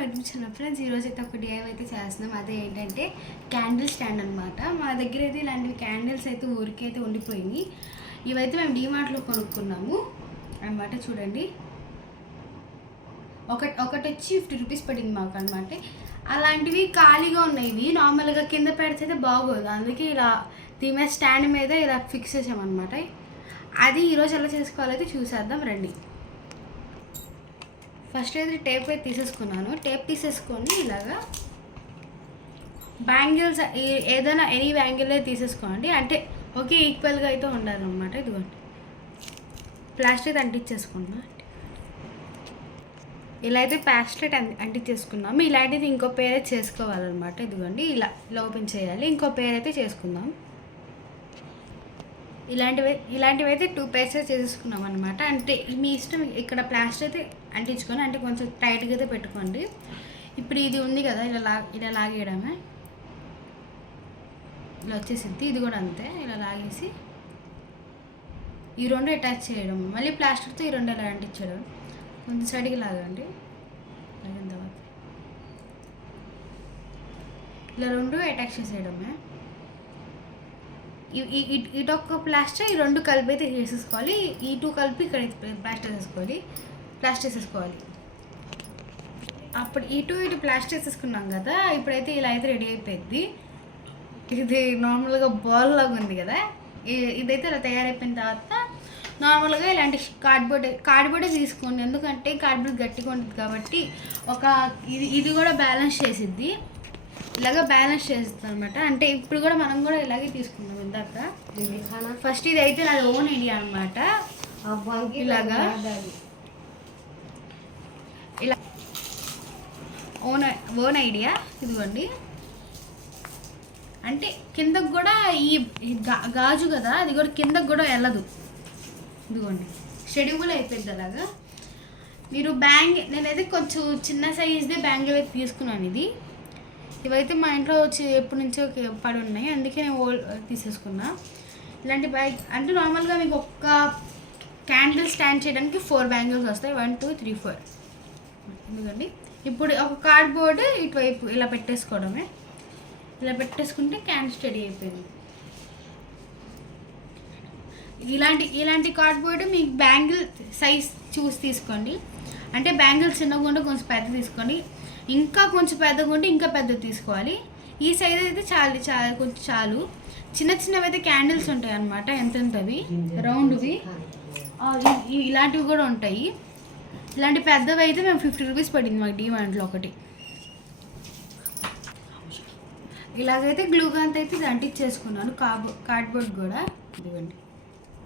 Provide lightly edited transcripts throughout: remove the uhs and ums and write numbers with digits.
My YouTube channel friends. ఈరోజు అయితే ఒక DIY అయితే చేస్తున్నాం. అదే ఏంటంటే క్యాండిల్ స్టాండ్ అనమాట. మా దగ్గర అయితే ఇలాంటివి క్యాండిల్స్ అయితే ఊరికి అయితే ఉండిపోయినాయి. ఇవైతే మేము డీమార్ట్లో కొనుక్కున్నాము అనమాట. చూడండి, ఒకటి వచ్చి 50 రూపీస్ పడింది మాకు అనమాట. అలాంటివి ఖాళీగా ఉన్నాయి. ఇవి నార్మల్గా కింద పెడితే బాగోదు, అందుకే ఇలా దీని మీద స్టాండ్ మీద ఇలా ఫిక్స్ చేసామన్నమాట. అది ఈరోజు ఎలా చేసుకోవాలైతే చూసేద్దాం రండి. ఫస్ట్ అయితే టేప్ అయితే తీసేసుకున్నాను. టేప్ తీసేసుకొని ఇలాగా బ్యాంగిల్స్ ఏదైనా ఎనీ బ్యాంగిల్ అయితే తీసేసుకోండి. అంటే ఓకే ఈక్వల్గా అయితే ఉండాలన్నమాట. ఇదిగోండి, ప్లాస్టిక్ అంటించేసుకున్నా. ఇలా అయితే ప్లాస్టిక్ అంటించేసుకున్నాము. ఇలాంటిది ఇంకో పేరు అయితే చేసుకోవాలన్నమాట. ఇదిగోండి, ఇలా ఓపెన్ చేయాలి. ఇంకో పేరు అయితే చేసుకుందాం. ఇలాంటివి అయితే 2 పేర్స్ చేసేసుకున్నాం అనమాట. అంటే మీ ఇష్టం. ఇక్కడ ప్లాస్టర్ అయితే అంటించుకొని అంటే కొంచెం టైట్గా అయితే పెట్టుకోండి. ఇప్పుడు ఇది ఉంది కదా, ఇలా లాగేయడమే. ఇలా వచ్చేసింది. ఇది కూడా అంతే, ఇలా లాగేసి ఈ రెండు అటాచ్ చేయడం. మళ్ళీ ప్లాస్టర్తో ఈ రెండు ఇలా అంటించడం. కొంచెం సైడ్కి లాగండి. లాగిన తర్వాత ఇలా రెండు అటాచ్ చేసేయడమే. ఇటొక్క ప్లాస్టర్ ఈ రెండు కలిపి అయితే చేసేసుకోవాలి. ఈ 2 కలిపి ఇక్కడ ప్లాస్టర్ వేసేసుకోవాలి. అప్పుడు ఇటు ప్లాస్టర్ వేసేసుకున్నాం కదా. ఇప్పుడైతే ఇలా అయితే రెడీ అయిపోయింది. ఇది నార్మల్గా బాల్ లాగా ఉంది కదా. ఇదైతే ఇలా తయారైపోయిన తర్వాత నార్మల్గా ఇలాంటి కార్డ్బోర్డే తీసుకోండి. ఎందుకంటే కార్డ్బోర్డ్ గట్టిగా ఉంటుంది కాబట్టి ఇది కూడా బ్యాలెన్స్ చేసిద్ది. ఇలాగా బ్యాలెన్స్ చేస్తుంది అనమాట. అంటే ఇప్పుడు కూడా మనం కూడా ఇలాగే తీసుకున్నాం ఇందాక. ఫస్ట్ ఇది అయితే నా ఓన్ ఐడియా అనమాట. ఇలాగా ఇలా ఓన్ ఐడియా. ఇదిగోండి, అంటే కిందకు కూడా ఈ గాజు కదా, అది కూడా కిందకు కూడా వెళ్ళదు. ఇదిగోండి, షెడ్యూల్ అయిపోయింది. అలాగా మీరు నేనైతే కొంచెం చిన్న సైజ్దే బ్యాంగిల్ అయితే తీసుకున్నాను. ఇవైతే మా ఇంట్లో వచ్చి ఎప్పటి నుంచో పడి ఉన్నాయి, అందుకే నేను తీసేసుకున్నా. ఇలాంటి అంటే నార్మల్గా మీకు ఒక్క క్యాండిల్ స్టాండ్ చేయడానికి 4 బ్యాంగిల్స్ వస్తాయి. 1 2 3 4. ఎందుకండి ఇప్పుడు ఒక కార్డ్బోర్డ్ ఇటువైపు ఇలా పెట్టేసుకోవడమే. ఇలా పెట్టేసుకుంటే క్యాండిల్ స్టడీ అయిపోయింది. ఇలాంటి కార్డ్బోర్డ్ మీకు బ్యాంగిల్ సైజ్ చూసి తీసుకోండి. అంటే బ్యాంగిల్ చిన్నగా ఉంటే కొంచెం పెద్ద తీసుకోండి. ఇంకా కొంచెం పెద్దగా ఉంటే ఇంకా పెద్ద తీసుకోవాలి. ఈ సైజ్ అయితే కొంచెం చాలు. చిన్నవి అయితే క్యాండిల్స్ ఉంటాయి అన్నమాట. ఎంతవి రౌండ్వి ఇలాంటివి కూడా ఉంటాయి. ఇలాంటి పెద్దవి అయితే మేము 50 రూపీస్ పడింది మాకు డీమార్ట్లో ఒకటి. ఇలాగైతే గ్లూగాంత్ అయితే ఇది అంటించేసుకున్నాను. కార్డ్బోర్డ్ కూడా ఇదిగోండి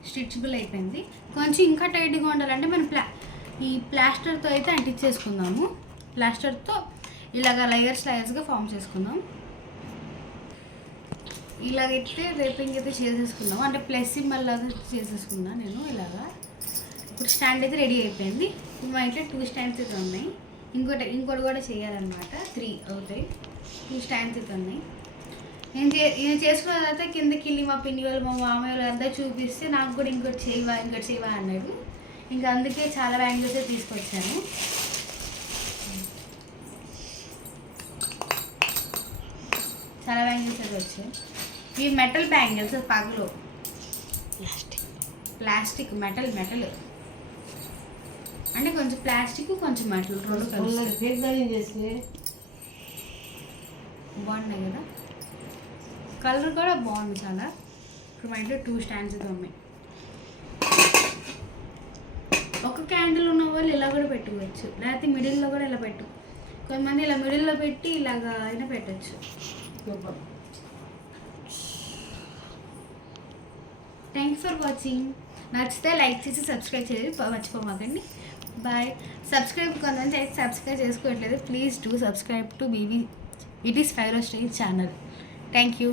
స్ట్రిచబుల్ అయిపోయింది. కొంచెం ఇంకా టైట్గా ఉండాలంటే మనం ఈ ప్లాస్టర్తో అయితే అంటించేసుకుందాము. ప్లాస్టర్తో ఇలాగ లేయర్స్గా ఫామ్ చేసుకుందాం. ఇలాగైతే రేపింగ్ అయితే చేసేసుకుందాం. అంటే ప్లస్ సింబల్ లాగా చేసేసుకున్నాను నేను ఇలాగా. ఇప్పుడు స్టాండ్ అయితే రెడీ అయిపోయింది. మా ఇంట్లో 2 స్టాండ్స్ అయితే ఉన్నాయి. ఇంకోటి కూడా చేయాలన్నమాట. 3 అవుతాయి. 2 స్టాండ్స్ అయితే ఉన్నాయి. నేను చేసుకున్న తర్వాత కిందకి వెళ్ళి మా పిన్ని వాళ్ళు మా మామయ్య వాళ్ళు అంతా చూపిస్తే నాకు కూడా ఇంకోటి చేయవా అన్నాడు. ఇంకా అందుకే చాలా బ్యాంగిల్స్ తీసుకొచ్చాను. చాలా బ్యాంగిల్స్ అయితే వచ్చాయి. ఇవి మెటల్ బ్యాంగిల్స్. పగలు ప్లాస్టిక్ మెటల్ అంటే కొంచెం ప్లాస్టిక్ కొంచెం మెటల్ రెండు కలిసి బాగున్నాయి కదా. కలర్ కూడా బాగుంది చాలా. ఇప్పుడు మా ఇంట్లో 2 స్టాండ్స్ అయితే ఉన్నాయి. ఒక క్యాండిల్ ఉన్న వాళ్ళు ఇలా కూడా పెట్టుకోవచ్చు, లేకపోతే మిడిల్లో కూడా ఇలా కొంతమంది ఇలా మిడిల్లో పెట్టి ఇలాగా అయినా పెట్టచ్చు. Thanks for watching. నచ్చితే లైక్ చేసి సబ్స్క్రైబ్ చేసి మర్చిపోమాకండి. బాయ్. కొంతమంది అయితే సబ్స్క్రైబ్ చేసుకోవట్లేదు. Please do subscribe to BB. It is Fire Stage channel. Thank you.